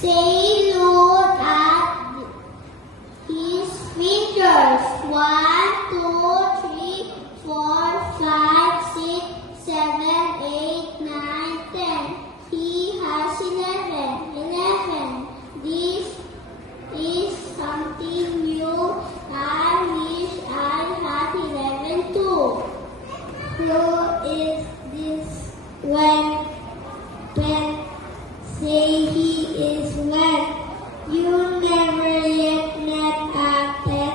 Say, look at his fingers. 1, 2, 3, 4, 5, 6, 7, 8, 9, 10. He has 11. 11. This is something new. I wish I had 11 too. Who is this when pet? Say he is when. You never yet met a pet.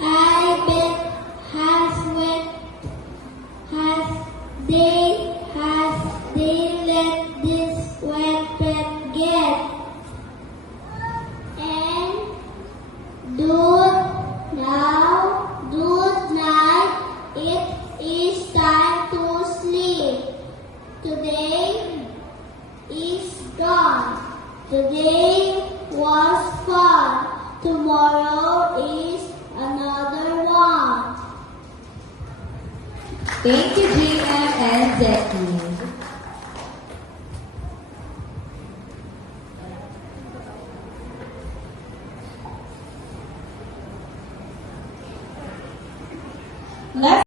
I bet has they let this wet pet get. And good night. It is time to sleep. Today is gone. Today was fun. Tomorrow is another one. Thank you, JM and Jackie. Let's